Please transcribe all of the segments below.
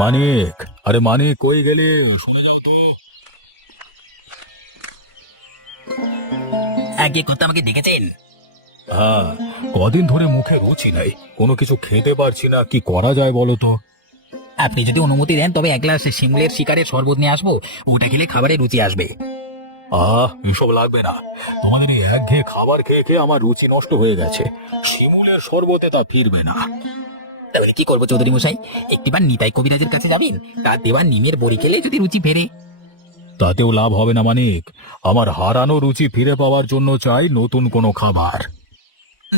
মানিক, আরে মানিক কই গেলে? শুনে যাও তো। আগে কথা আমাকে দেখেছেন? হ্যাঁ, কদিন ধরে মুখে রুচি নাই, কোনো কিছু খেতে পারছি না, কি করা যায় বলো তো? আপনি যদি অনুমতি দেন তবে এক গ্লাস শিমুলের শিকারের শরবত নিয়ে আসবো। ওটা খেলে খাবারে রুচি আসবে। এসব লাগবে না। তোমাদের এই একঘেয়ে খাবার খেয়ে খেয়ে আমার রুচি নষ্ট হয়ে গেছে। শিমুলের শরবতে তা ফিরবে না। তাহলে কি করবো চৌধুরী মশাই? একটিবার নিতাই কবিরাজের কাছে যাবেন, তার দেওয়া নিমের বড়ি খেলে যদি রুচি ফেরে। তাতেও লাভ হবে না মানিক। আমার হারানো রুচি ফিরে পাওয়ার জন্য চাই নতুন কোনো খাবার।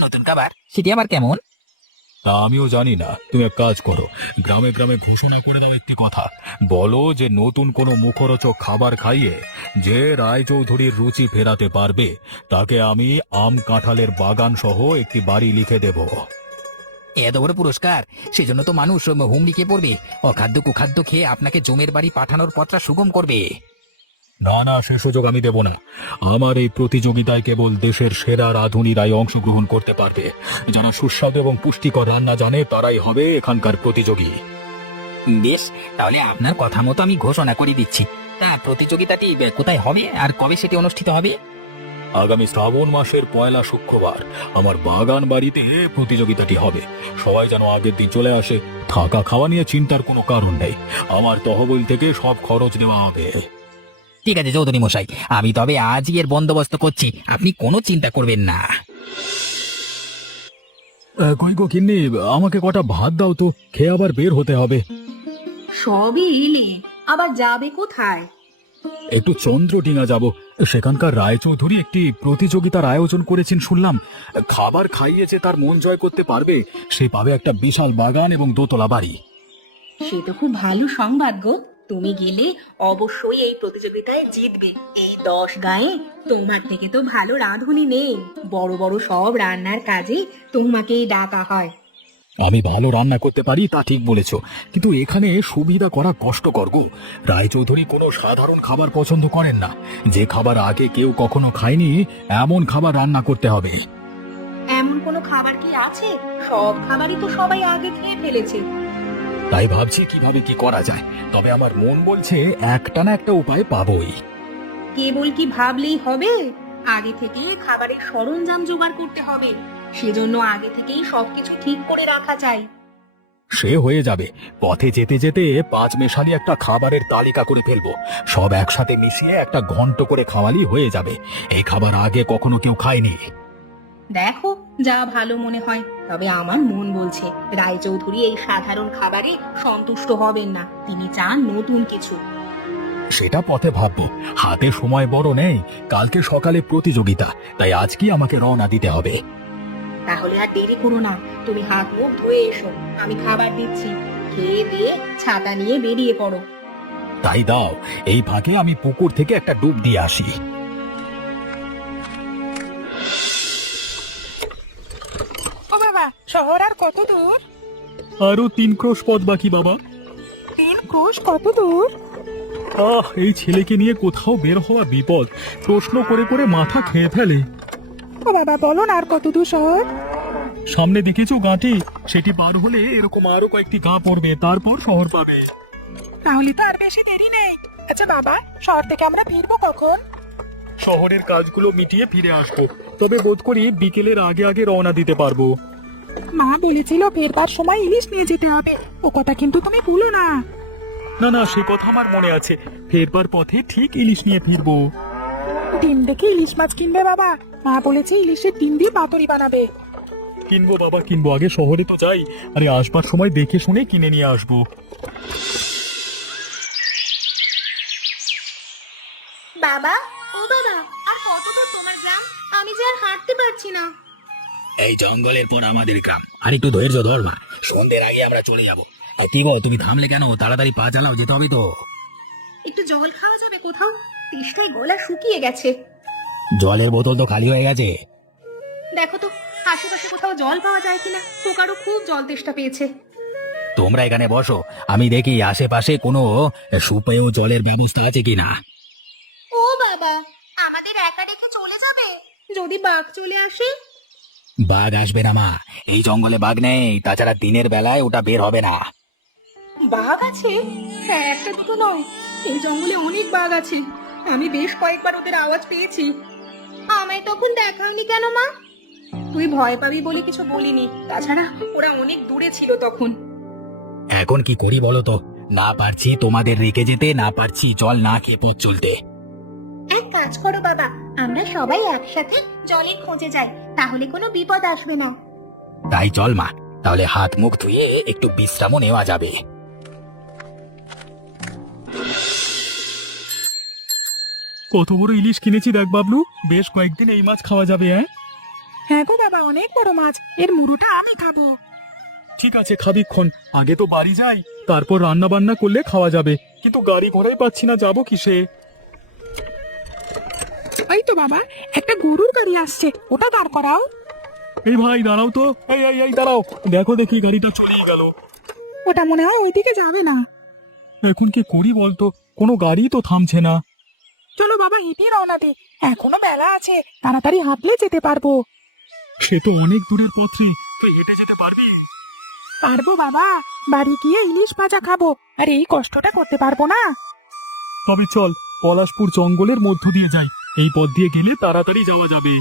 নতুন খাবার? সেটি আবার কেমন? তা আমিও জানি না। তুমি এক কাজ করো, গ্রামে গ্রামে ঘোষণা করে দাও একটি কথা। বলো যে নতুন কোনো মুখরোচক খাবার খাইয়ে যে রায়চৌধুরীর রুচি ফেরাতে পারবে তাকে আমি আম কাঁঠালের বাগান সহ একটি বাড়ি লিখে দেব। এত বড় পুরস্কার, সেজন্য তো মানুষ হুম লিখে পড়বে। অখাদ্য কুখাদ্য খেয়ে আপনাকে জমের বাড়ি পাঠানোর পথটা সুগম করবে। না না, সে সুযোগ আমি দেব না। আমার এই প্রতিযোগিতায় কেবল দেশের সেরা রাঁধুনিরাই অংশগ্রহণ করতে পারবে। যারা সুস্বাদু এবং পুষ্টিকর রান্না জানে তারাই হবে এখানকার প্রতিযোগী। বেশ, তাহলে আপনার কথা মতো আমি ঘোষণা করে দিচ্ছি। তা প্রতিযোগিতাটি কোথায় হবে আর কবে সেটি অনুষ্ঠিত হবে? আগামী শ্রাবণ মাসের পয়লা শুক্রবার আমার বাগান বাড়িতে প্রতিযোগিতাটি হবে। সবাই যেন আগের দিন চলে আসে। থাকা খাওয়া নিয়ে চিন্তার কোনো কারণ নেই, আমার তহবিল থেকে সব খরচ দেওয়া হবে। ঠিক আছে চৌধুরী মশাই, আমি তবে আজই এর বন্দোবস্ত করছি, আপনি কোনো চিন্তা করবেন না। কই গো গিন্নি, আমাকে কটা ভাত দাও তো, খেয়ে আবার বের হতে হবে। সবই এলে, আবার যাবে কোথায়? একটু চন্দ্রডিঙা যাব। সেখানকার রায়চৌধুরী একটি প্রতিযোগিতার আয়োজন করেছেন শুনলাম। খাবার খাইয়ে যে তার মন জয় করতে পারবে সে পাবে একটা বিশাল বাগান এবং দোতলা বাড়ি। সে তো খুব ভালো সংবাদ গো। তুমি গেলে অবশ্যই এই প্রতিযোগিতায় জিতবে। এই 10 গায়ে তোমার থেকে তো ভালো রাঁধুনি নেই। বড় বড় সব রান্নার কাজে তোমাকেই ডাকা হয়। আমি ভালো রান্না করতে পারি তা ঠিক বলেছ, কিন্তু এখানে সুবিধা করা কষ্টকর গো। রায়চৌধুরী কোনো সাধারণ খাবার পছন্দ করেন না। যে খাবার আগে কেউ কখনো খায়নি এমন খাবার রান্না করতে হবে। এমন কোনো খাবার কি আছে? সব খাবারই তো সবাই আগে খেয়ে ফেলেছে। তাই ভাবছি কিভাবে কি করা যায়। তবে আমার মন বলছে একটা না একটা উপায় পাবোই। কেবল কি ভাবলেই হবে? আগে থেকে খাবারের সরঞ্জাম জোগাড় করতে হবে। সেজন্য আগে থেকেই সবকিছু ঠিক করে রাখা চাই। সে হয়ে যাবে। পথে যেতে যেতে পাঁচ মেশালি একটা খাবারের তালিকা করে ফেলবো। সব একসাথে মিশিয়ে একটা ঘন্ট করে খাওয়ালি হয়ে যাবে। এই খাবার আগে কখনো কেউ খায়নি। দেখো যা ভালো মনে হয়। তবে আমার মন বলছে রায়চৌধুরী এই সাধারণ খাবারে সন্তুষ্ট হবেন না। তিনি চান নতুন কিছু। সেটা পথে ভাববো। হাতে সময় বড় নেই, কালকে সকালে প্রতিযোগিতা, তাই আজকেই আমাকে রওনা দিতে হবে। তাহলে আর দেরি করো না, তুমি হাত মুখ ধুয়ে এসো। আমি খাবার দিচ্ছি, খেয়ে দিয়ে ছাতা নিয়ে বেরিয়ে পড়ো। তাই দাও, এই ফাঁকে আমি পুকুর থেকে একটা ডুব দিয়ে আসি। ও বাবা, শহর আর কত দূর? আরো 3 ক্রোশ পথ বাকি বাবা। 3 ক্রোশ কত দূর? এই ছেলেকে নিয়ে কোথাও বের হওয়া বিপদ। প্রশ্ন করে করে মাথা খেয়ে ফেলে। ও বাবা, বলো না আর কত দূর শহর? সামনে দেখেছো গাঁটি? সেটি পার হলে এরকম আরো কয়েকটি গাঁ পড়বে, তারপর শহর পাবে। তাহলে তো আর বেশি দেরি নেই। আচ্ছা বাবা, শহর থেকে আমরা ফিরবো কখন? শহরের কাজগুলো মিটিয়ে ফিরে আসবো, তবে বোধ করি বিকেলের আগে আগে রওনা দিতে পারবো। মা বলেছিল ফেরবার সময় ইলিশ নিয়ে যেতে হবে। ও কথা কিন্তু তুমি ভুলো না। না না, সে কথা আমার মনে আছে। ফেরবার পথে ঠিক ইলিশ নিয়ে ফিরবো। ডিম দেখে ইলিশ মাছ কিনবে বাবা। মা বলেছে ইলিশের ডিম দিয়ে পাতুরি বানাবে। কিনবো বাবা, কিনবো। আগে শহরে তো যাই, আরে আসবার সময় দেখে শুনে কিনে নিয়ে আসবো। বাবা, ও বাবা, আর কত দূর তোমার গ্রাম? আমি যে আর হাঁটতে পারছি না। এই জঙ্গলের পর আমাদের গ্রাম, আর একটু ধৈর্য ধর মা, সন্ধ্যের আগে আমরা চলে যাবো। আর কি গো, তুমি থামলে কেন? তাড়াতাড়ি পা চালাও, যেতে হবে তো। একটু জল খাওয়া যাবে কোথাও? তেষ্টায় গলা শুকিয়ে গেছে। জলের বোতল তো খালি হয়ে গেছে। দেখো তো আশেপাশে কোথাও জল পাওয়া যায় কিনা। পোকারও খুব জল তেষ্টা পেয়েছে। তোমরা এখানে বসো, আমি দেখি আশেপাশে কোনো সুপেয় জলের ব্যবস্থা আছে কিনা। ও বাবা, আমাদের একা রেখে চলে যাবে? যদি বাঘ চলে আসে? বাঘ আসবে না মা, এই জঙ্গলে বাঘ নেই। তাছাড়া দিনের বেলায় ওটা বের হবে না। বাঘ আছে? হ্যাঁ, একটা দুটো নয়, এই জঙ্গলে অনেক বাঘ আছে। আমি বেশ কয়েকবার ওদের আওয়াজ পেয়েছি। আমায় তখন দেখাওনি কেন মা? তুই ভয় পাবি বলে কিছু বলিনি, তাছাড়া ওরা অনেক দূরে ছিল তখন। এখন কি করি বলো তো? না পারছি তোমাদের রেখে যেতে, না পারছি জল না খেয়ে পথ চলতে। এক কাজ করো বাবা, আমরা সবাই একসাথে জলে খোঁজে যাই, তাহলে কোনো বিপদ আসবে না। তাই চল মা, তাহলে হাত মুখ ধুয়ে একটু বিশ্রামও নেওয়া যাবে। কত বড় ইলিশ কিনেছি দেখ বাবলু, বেশ কয়েকদিন এই মাছ খাওয়া যাবে। হ্যাঁ গো বাবা, অনেক বড় মাছ, এর মুড়োটা আমি খাবো। ঠিক আছে, খাবিক্ষণ, আগে তো বাড়ি যাই, তারপর রান্না বান্না করলে খাওয়া যাবে। কিন্তু গাড়ি ঘোড়াই পাচ্ছি না, যাবো কিসে? ওই তো বাবা, একটা গরুর গাড়ি আসছে, ওটা দাঁড় করাও। এই ভাই দাঁড়াও তো, এই এই এই দাঁড়াও, দেখো দেখি গাড়িটা চলেই গেল। ওটা মনে হয় ওইদিকে যাবে না। এখন কি করি বলতো, কোনো গাড়ি তো থামছে না। চলো বাবা, হেঁটে রওনা দে, এখনো বেলা আছে, তাড়াতাড়ি হাঁটলে যেতে পারবো। সে তো অনেক দূরের পথ রে, তুই হেঁটে যেতে পারবি? পারবো বাবা, বাড়ি গিয়ে ইলিশ ভাজা খাবো, আর এই কষ্টটা করতে পারবো না। তবে চল, পলাশপুর জঙ্গলের মধ্য দিয়ে যাই, এই পথ দিয়ে গেলে তাড়াতাড়ি যাওয়া যাবে।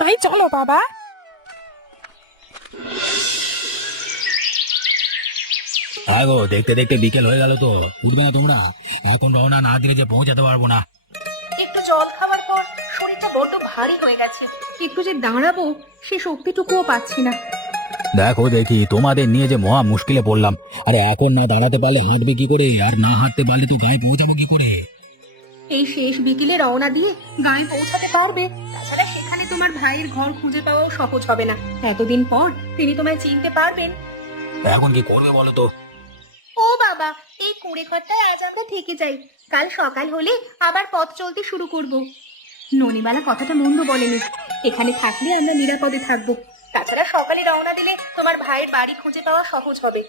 তাই চলো বাবা। আগো দেখতে দেখতে বিকেল হয়ে গেল তো, উঠবে না তোমরা? এখন রওনা না দিলে যে পৌঁছাতে পারবো না। একটু জল খাওয়ার পর শরীরটা বড্ড ভারী হয়ে গেছে, একটু যে দাঁড়াবো সে শক্তিটুকুও পাচ্ছি না। দেখো দেখি, তোমাদের নিয়ে যে মহা মুশকিলে পড়লাম। আরে এখন না দাঁড়াতে পারলে হাঁটবে কি করে, আর না হাঁটতে পারলে তো গায়ে পৌঁছাবো কি করে? এই শেষ বিকেলে রওনা দিয়ে গায়ে পৌঁছাতে পারবে? তাছাড়া সেখানে তোমার ভাইয়ের ঘর খুঁজে পাওয়াও সহজ হবে না, এতদিন পর তিনি তোমায় চিনতে পারবেন? এখন কি করবে বলো তো? ও বাবা, এই কুঁড়ে ঘরটায় আজ আমরা থেকে যাই, কাল সকাল হলে আবার পথ চলতে শুরু করব। ননিবালা কথাটা মন্দ বলেনি, এখানে থাকলে আমরা নিরাপদে থাকবো। তাছাড়া সকালে রওনা দিলে তোমার ভাইয়ের বাড়ি খুঁজে পাওয়া সহজ হবে।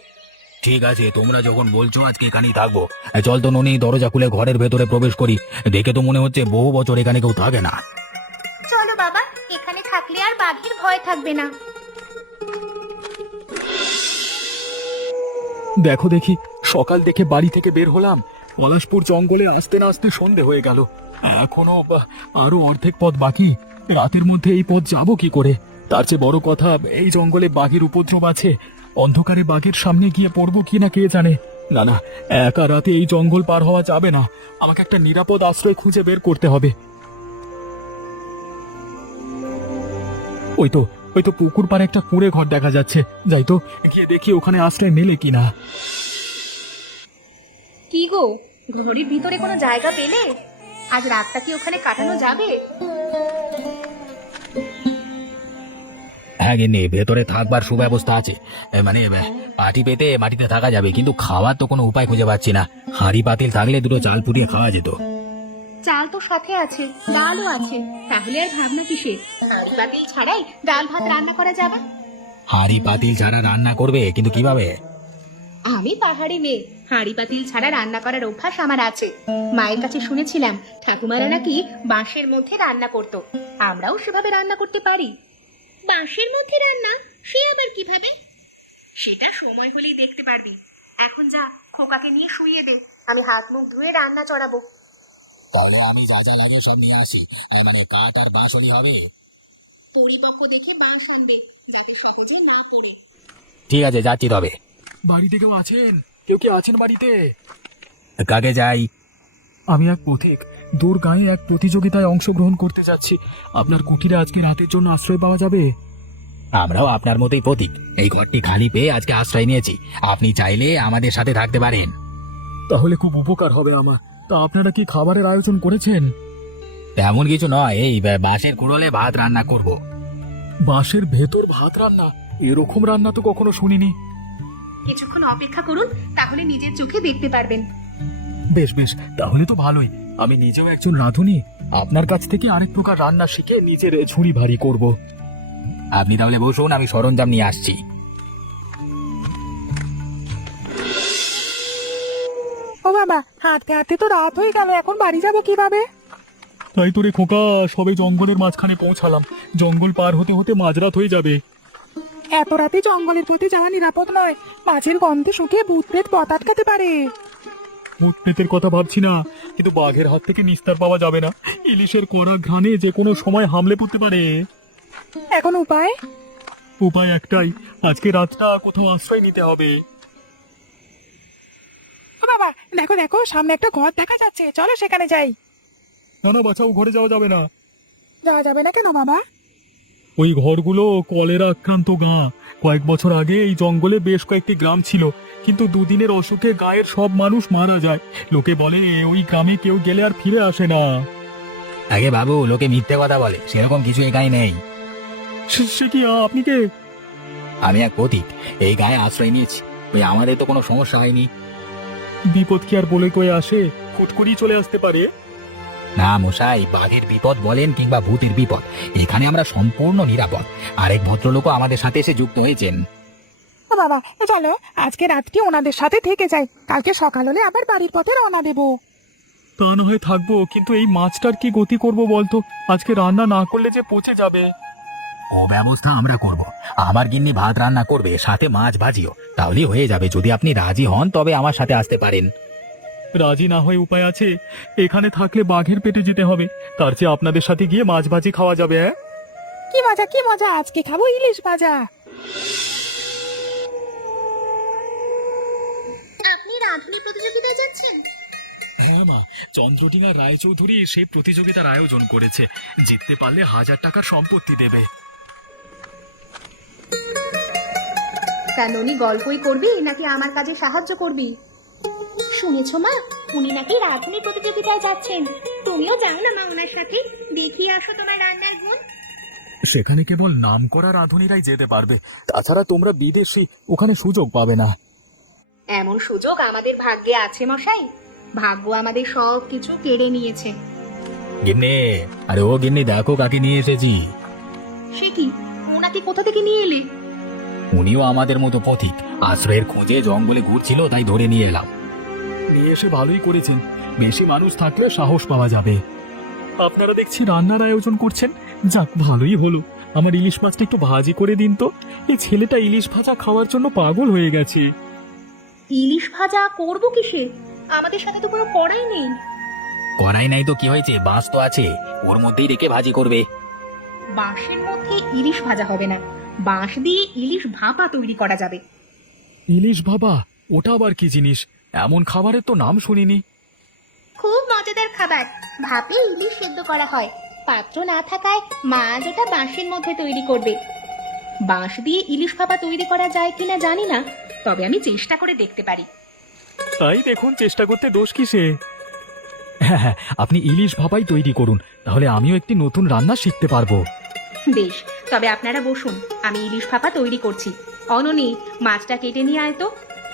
ঠিক আছে, তোমরা যখন বলছো আজকে এখানেই থাকবো। চল তো ননি, দরজা খুলে ঘরের ভেতরে প্রবেশ করি। দেখে তো মনে হচ্ছে বহু বছর এখানে কেউ থাকে না। চলো বাবা, এখানে থাকলে আর বাঘের ভয় থাকবে না। দেখো দেখি, সকাল দেখে বাড়ি থেকে বের হলাম, পলাশপুর জঙ্গলে আসতে না আসতে সন্ধে হয়ে গেল। এখনো আরো অর্ধেক পথ বাকি, রাতের মধ্যে এই পথ যাব কি করে? তার চেয়ে বড় কথা, এই জঙ্গলে বাঘের উপদ্রব আছে, অন্ধকারে বাঘের সামনে গিয়ে পড়বো কি না কে জানে। না না, একা রাতে এই জঙ্গল পার হওয়া যাবে না, আমাকে একটা নিরাপদ আশ্রয় খুঁজে বের করতে হবে। ওই তো পুকুর পাড়ে একটা কুঁড়ে ঘর দেখা যাচ্ছে, যাই তো, গিয়ে দেখি ওখানে আশ্রয় মেলে কিনা। কি গো, ঘড়ির ভিতরে কোনো জায়গা পেলে? আজ রাতটা কি ওখানে কাটানো যাবে? হ্যাঁ গিন্নি, ভেতরে থাকবার সুব্যবস্থা আছে। মানে পাটি পেতে মাটিতে থাকা যাবে, কিন্তু খাওয়ার তো কোনো উপায় খুঁজে পাচ্ছি না। হাঁড়ি পাতিল থাকলে দুটো চাল ফুটিয়ে খাওয়া যেত। চাল তো সাথে আছে, ডালও আছে, তাহলে আর ভাবনা কিসের? হাঁড়ি পাতিল ছাড়াই ডাল ভাত রান্না করা যাবে। হাঁড়ি পাতিল ছাড়া রান্না করবে, কিন্তু কিভাবে? আমি পাহাড়ি মেয়ে, হাঁড়ি পাতিল ছাড়া রান্না করার অভ্যাস আমার আছে। মায়ের কাছে শুনেছিলাম ঠাকুমারা নাকি বাঁশের মধ্যে রান্না করতো, আমরাও সেভাবে রান্না করতে পারি। বাঁশের মধ্যে রান্না? সে আবার কিভাবে? সেটা সময় হলেই দেখতে পারবি। এখন যা, খোকাকে নিয়ে শুইয়ে দে, আমি হাত মুখ ধুয়ে রান্না চড়াবো। তাহলে আমি যা যা লাগে সব নিয়ে আসি, মানে কাঠ আর বাঁশরি হবে। পরিপক্ক দেখে বাঁশ আনবে, যাতে সহজে না পড়ে। ঠিক আছে, যাচ্ছি তবে। বাড়িতে কেউ আছেন? কেউ কি আছেন বাড়িতে? কাকে যাই? আমি এক পথিক, দূর গাঁয়ে এক প্রতিযোগিতায় অংশগ্রহণ করতে যাচ্ছি। আপনার কুটিরে আজকে রাতের জন্য আশ্রয় পাওয়া যাবে? আমরাও আপনার মতোই প্রতীক, এই ঘরটি খালি পেয়ে আজকে আশ্রয় নিয়েছি। আপনি চাইলে আমাদের সাথে থাকতে পারেন। তাহলে খুব উপকার হবে আমার। তা আপনারা কি খাবারের আয়োজন করেছেন? তেমন কিছু নয়, এই বাঁশের কুড়োলে ভাত রান্না করব। বাঁশের ভেতর ভাত রান্না? এরকম রান্না তো কখনো শুনিনি। কিছুক্ষণ অপেক্ষা করুন, তাহলে নিজের চোখে দেখতে পারবেন। বেশ বেশ, তাহলে তো ভালোই। আমি নিজেও একজন রাঁধুনি, আপনার কাছ থেকে আরেক প্রকার রান্না শিখে নিজের ঝুড়ি ভারী করব। আপনি তাহলে বসুন, আমি সরঞ্জাম নিয়ে আসছি। ও বাবা, হাঁটতে হাঁটতে তো রাত হয়ে গেল, এখন বাড়ি যাবো কিভাবে? তাই তো রে খোকা, সবে জঙ্গলের মাঝখানে পৌঁছালাম, জঙ্গল পার হতে হতে মাঝরাত হয়ে যাবে। এত রাতে জঙ্গলের পথে যাওয়া নিরাপদ নয়। মাছের গন্ধে শুকিয়ে ভূত প্রেত পথ আটকাতে পারে। ভূত প্রেতের কথা ভাবছি না, কিন্তু বাঘের হাত থেকে নিস্তার পাওয়া যাবে না। ইলিশের কড়া ঘ্রাণে যে কোনো সময় হামলে পড়তে পারে। এখন উপায়? উপায় একটাই, আজকে রাতটা কোথাও আশ্রয় নিতে হবে। ও বাবা, দেখো দেখো, সামনে একটা ঘর দেখা যাচ্ছে, চলো সেখানে যাই। না না বাঁচাও, ঘরে যাওয়া যাবে না। যাওয়া যাবে না কেন বাবা? ওই ঘরগুলো কলেরা আক্রান্ত গাঁ। কয়েক বছর আগে এই জঙ্গলে বেশ কয়েকটি গ্রাম ছিল, কিন্তু দুদিনের অসুখে গায়ের সব মানুষ মারা যায়। লোকে বলে ওই গ্রামে কেউ গেলে আর ফিরে আসে না। আগে বাবু, লোকে মিথ্যে কথা বলে, সেরকম কিছু এই গায়ে নেই। সে কি, আপনি কে? আমি এক পথিক, এই গায়ে আশ্রয় নিয়েছি। ওই আমাদের তো কোনো সমস্যা হয়নি। বিপদ কি আর বলে কয়ে আসে? হুট করেই চলে আসতে পারে। না মশাই, বাঘের বিপদ বলেন কিংবা ভূতের বিপদ, এখানে আমরা সম্পূর্ণ নিরাপদ। আরেক ভদ্রলোকও আমাদের সাথে এসে যুক্ত হয়েছেন। ও বাবা, চলো আজকে রাতটি ওনাদের সাথে থেকে যাই, কালকে সকাল হলে আবার বাড়ির পথে রওনা দেবো। তা না হয় থাকবো, কিন্তু এই মাছটার কি গতি করব বলতো? আজকে রান্না না করলে যে পচে যাবে। ও ব্যবস্থা আমরা করব। আমার গিন্নি ভাত রান্না করবে, সাথে মাছ ভাজিও, তাহলেই হয়ে যাবে। যদি আপনি রাজি হন তবে আমার সাথে আসতে পারেন। রাজি না হয়ে উপায় আছে? এখানে থাকলে বাঘের পেটে যেতে হবে, তার চেয়ে আপনাদের সাথে গিয়ে মাছ ভাজি খাওয়া যাবে। হ্যাঁ, কি মজা কি মজা, আজকে খাবো ইলিশ ভাজা। আপনি রাঁধুনি প্রতিযোগিতায় যাচ্ছেন? হ্যাঁ মা, চন্দ্রটিনা রায়চৌধুরী সেই প্রতিযোগিতার আয়োজন করেছে। জিততে পারলে 1000 টাকার সম্পত্তি দেবে। কেন, উনি গল্পই করবি নাকি আমার কাজে সাহায্য করবি? শুনেছো মা, উনি নাকি রাঁধুনি প্রতিযোগিতায় যাচ্ছেন। তুমিও যাও না মা ওনার সাথে, দেখিয়ে আসো তোমার রান্নার গুণ। সেখানে কেবল নামকরা রাঁধুনিরাই যেতে পারবে, তাছাড়া তোমরা বিদেশি, ওখানে সুযোগ পাবে না। এমন সুযোগ আমাদের ভাগ্যে আছে মশাই? ভাগ্য আমাদের সব কিছু কেড়ে নিয়েছে। গিন্নি, আরে ও গিন্নি, দেখো কাকে নিয়ে এসেছি। সে কি, ওনাকে কোথা থেকে নিয়ে এলে? উনিও আমাদের মতো পথিক, আশ্রয়ের খোঁজে জঙ্গলে ঘুরছিল, তাই ধরে নিয়ে এলাম। নিয়ে এসে ভালোই করেছেন, বেশি মানুষ থাকলে সাহস পাওয়া যাবে। আপনারা দেখছি রান্নার আয়োজন করছেন, যাক ভালোই হলো। আমার ইলিশ মাছটা একটু ভাজি করে দিন তো। এই ছেলেটা ইলিশ ভাজা খাওয়ার জন্য পাগল হয়ে গেছে। ইলিশ ভাজা করবো কিসে? আমাদের সাথে তো কোনো কড়াই নেই। কড়াই নাই তো কি হয়েছে, বাঁশ তো আছে, ওর মধ্যেই রেখে ভাজি করবে। বাঁশের মধ্যে ইলিশ ভাজা হবে না, বাঁশ দিয়ে ইলিশ ভাপা তৈরি করা যাবে। ইলিশ বাবা, ওটা আবার কি জিনিস? এমন খাবারের তো নাম শুনিনি। খুব মজাদার খাবার। ভাপে ইলিশ সেদ্ধ করা হয়, পাত্র না থাকায় মা আজ ওটা বাঁশের মধ্যে তৈরি করবে। বাঁশ দিয়ে ইলিশ ভাপা তৈরি করা যায় কিনা জানি না, তবে আমি চেষ্টা করে দেখতে পারি। তাই দেখুন, চেষ্টা করতে দোষ কিসে? হ্যাঁ হ্যাঁ, আপনি ইলিশ ভাপাই তৈরি করুন, তাহলে আমিও একটি নতুন রান্না শিখতে পারবো। বেশ, তবে আপনারা বসুন, আমি ইলিশ ভাপা তৈরি করছি। অননি, মাছটা কেটে নিয়ে আয় তো।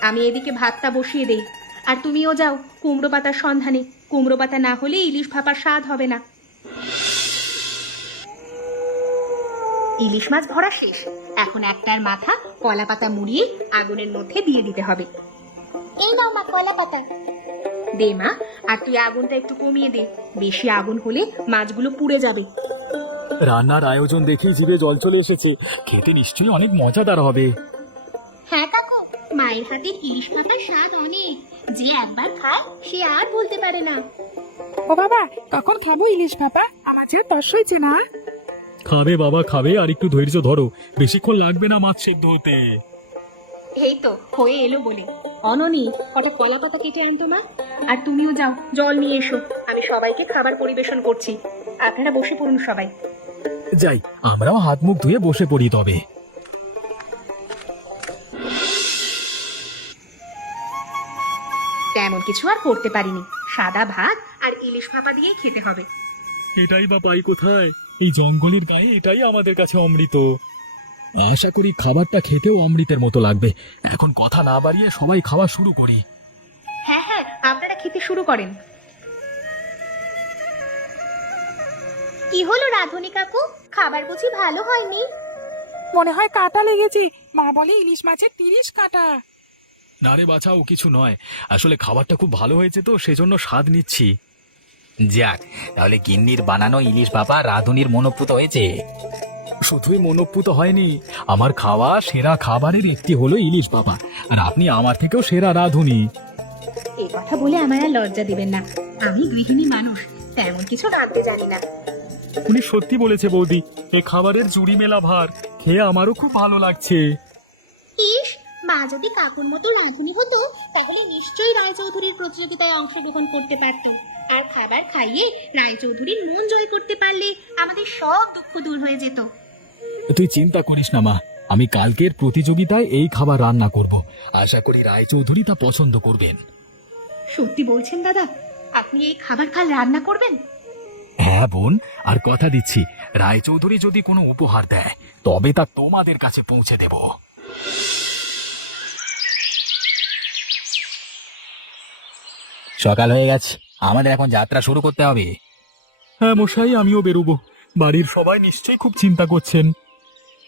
আমি এদিকে ভাতটা বসিয়ে দেই, আর তুমিও যাও কুমড়ো পাতার সন্ধানে। কুমড়ো পাতা না হলে ইলিশ ভাপার স্বাদ হবে না। ইলিশ মাছ ভরা শেষ, এখন একটার মাথা কলা পাতা মুড়িয়ে আগুনের মধ্যে দিয়ে দিতে হবে। এই নাও মা কলা পাতা। দে মা, আর তুই আগুনটা একটু কমিয়ে দে, বেশি আগুন হলে মাছগুলো পুড়ে যাবে। রান্নার আয়োজন দেখেই জিভে জল চলে এসেছে, খেতে নিশ্চয়ই অনেক মজাদার হবে। হ্যাঁ কাকু, মায়ের হাতের ইলিশ ভাপার স্বাদ অনেক, যে একবার খায় সে আর বলতে পারে না। ও বাবা, কখন খাবো ইলিশ ভাপা? আমার যে তস হয়েছে না। খাবে বাবা খাবে, আর একটু ধৈর্য ধরো, বেশিক্ষণ লাগবে না মাছ সেদ্ধ হতে। এই তো হয়ে এলো বলে। অননি, কটা কলা পাতা কেটে আন তোমার, আর তুমিও যাও জল নিয়ে এসো। আমি সবাইকে খাবার পরিবেশন করছি, আপনারা বসে পড়ুন সবাই। যাই, আমরাও হাত মুখ ধুয়ে বসে পড়ি তবে। তেমন কিছু আর করতে পারিনি, সাদা ভাত আর ইলিশ ভাপা দিয়ে খেতে হবে। এটাই বা পাই কোথায়? এই জঙ্গলের গায়ে এটাই আমাদের কাছে অমৃত। আশা করি খাবারটা খেতেও অমৃতের মতো লাগবে। এখন কথা না বাড়িয়ে সবাই খাওয়া শুরু করি। হ্যাঁ হ্যাঁ, আপনারা খেতে শুরু করেন। কি হলো রাধুনি কাকু, খাবার বুঝি ভালো হয়নি? মনে হয় কাঁটা লেগেছে, মা বলে ইলিশ মাছের 30 কাঁটা। না রে বাছা, ও কিছু নয়, আসলে খাবারটা খুব ভালো হয়েছে তো সেজন্য স্বাদ নিচ্ছি। যাক, তাহলে গিন্নির বানানো ইলিশ ভাপা রাঁধুনির মনোপুত হয়েছে। শুধুই মনোপুত হয়নি, আমার খাওয়া সেরা খাবারের একটি হলো ইলিশ বাবা, আর আপনি আমার থেকেও সেরা রাঁধুনি। এ কথা বলে আমায় আর লজ্জা দিবেন না। আমি গৃহিণী মানুষ, তেমন কিছু রাঁধতে জানি না। উনি সত্যি বলেছে বৌদি, এই খাবারের জুড়ি মেলা ভার খেয়ে আমারও খুব ভালো লাগছে। ইস, মা যদি কাকুর মতো রাঁধুনি হতো তাহলে নিশ্চয়ই রায়চৌধুরীর প্রতিযোগিতায় অংশগ্রহণ করতে পারতাম। আর খাবার খাইয়ে রায়চৌধুরীর মন জয় করতে পারলে আমাদের সব দুঃখ দূর হয়ে যেত। তুই চিন্তা করিস না মা, আমি কালকের প্রতিযোগিতায় এই খাবার রান্না করব। আশা করি রায়চৌধুরী তা পছন্দ করবেন। সত্যি বলছেন দাদা? আপনি এই খাবার কাল রান্না করবেন? হ্যাঁ বোন, আর কথা দিচ্ছি, রায়চৌধুরী যদি কোনো উপহার দেয় তবে তা তোমাদের কাছে পৌঁছে দেব। সকাল হয়ে গেছে, আমাদের এখন যাত্রা শুরু করতে হবে। হ্যাঁ মশাই, আমিও বেরোবো। বাড়ির সবাই নিশ্চয়ই খুব চিন্তা করছেন।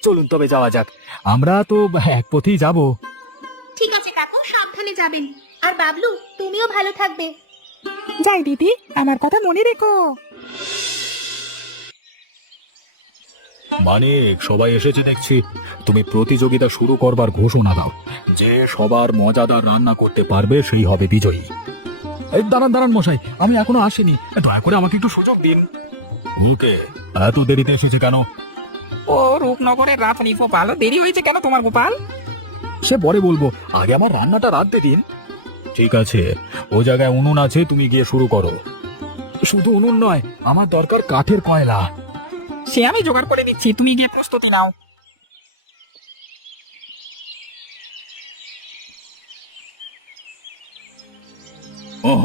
চলুন তবে যাওয়া যাক, আমরা তো এক পথেই যাব। ঠিক আছে কাকু, সাবধানে যাবেন। আর বাবলু, তুমিও ভালো থাকবে। যাই দিদি, আমার কথা মনে রেখো। মানিক, সবাই এসেছে দেখছি। তুমি প্রতিযোগিতা শুরু করবার ঘোষণা দাও। যে সবার মজাদার রান্না করতে পারবে সেই হবে বিজয়ী। এই দাঁড়ান দাঁড়ান মশাই, আমি এখনো আসিনি, দয়া করে আমাকে একটু সুযোগ দিন। ওকে, এত দেরিতে এসেছে কেন? ও রূপনগরের রাঁধুনি গোপাল, দেরি হয়েছে কেন তোমার গোপাল? সে পরে বলবো, আগে আমার রান্নাটা রাঁধতে দিন। ঠিক আছে, ও জায়গায় উনুন আছে, তুমি গিয়ে শুরু করো। শুধু উনুন নয়, আমার দরকার কাঠের কয়লা। সে আমি জোগাড় করে দিচ্ছি, তুমি গিয়ে প্রস্তুতি নাও। ওহ,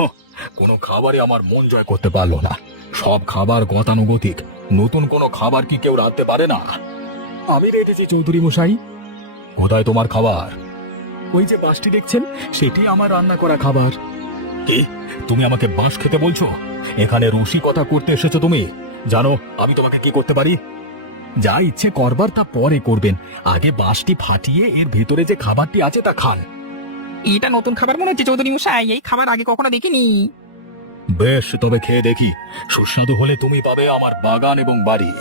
কোনো খাবারই আমার মন জয় করতে পারলো না। সব খাবার গতানুগতিক, নতুন কোনো খাবার কি কেউ রাঁধতে পারে না? আমি রেখেছি চৌধুরী মশাই। কোথায় তোমার খাবার? ওই যে বাঁশটি দেখছেন, সেটি আমার রান্না করা খাবার। কি, তুমি আমাকে বাঁশ খেতে বলছো? এখানে রসিকতা করতে এসেছো তুমি? জানো আমি তোমাকে কি করতে পারি? যা ইচ্ছে করবার তা পরে করবেন, আগে বাঁশটি ফাটিয়ে এর ভেতরে যে খাবারটি আছে তা খান। এটা নতুন খাবার মনে হচ্ছে চৌধুরী মশাই, এই খাবার আগে কখনো দেখিনি। বেশ, তবে খেয়ে দেখি। সুস্বাদু হলে তুমি পাবে আমার বাগান এবং বাড়ি।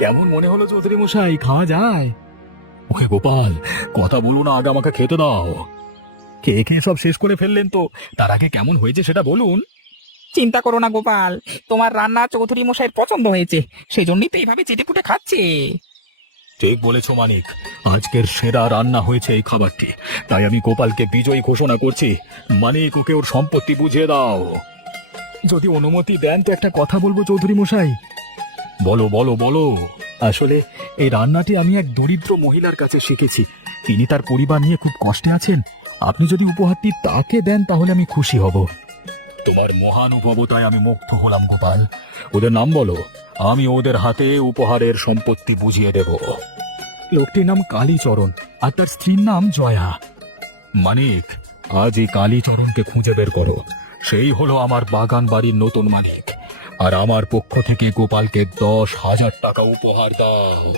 কেমন মনে হলো চৌধুরী মশাই, খাওয়া যায়? ওকে গোপাল, কথা বলো না, আগে আমাকে খেতে দাও। খেয়ে খেয়ে সব শেষ করে ফেললেন তো, তার আগে কেমন হয়েছে সেটা বলুন। চিন্তা করো না গোপাল, তোমার রান্না চৌধুরী মশাইয়ের পছন্দ হয়েছে, সেই জন্যই তো এইভাবে চেটেপুটে খাচ্ছে। ঠিক বলেছ মানিক, আজকের সেরা রান্না হয়েছে এই খাবারটি, তাই আমি গোপালকে বিজয়ী ঘোষণা করছি। মানিক, ওকে ওর সম্পত্তি বুঝিয়ে দাও। যদি অনুমতি দেন তো একটা কথা বলবো চৌধুরী মশাই। বলো বলো বলো। আসলে এই রান্নাটি আমি এক দরিদ্র মহিলার কাছে শিখেছি, তিনি তার পরিবার নিয়ে খুব কষ্টে আছেন। আপনি যদি উপহারটি তাকে দেন তাহলে আমি খুশি হব। তোমার মহানুভবতায় আমি মুগ্ধ হলাম গোপাল। ওদের নাম বলো, আমি ওদের হাতে উপহারের সম্পত্তি বুঝিয়ে দেব। লোকটির নাম কালীচরণ, আর তার স্ত্রীর নাম জয়া। মানিক, আজ এই কালীচরণকে খুঁজে বের করো। সেই হলো আমার বাগান বাড়ির নতুন মালিক। আর আমার পক্ষ থেকে গোপালকে 10,000 টাকা উপহার দাও।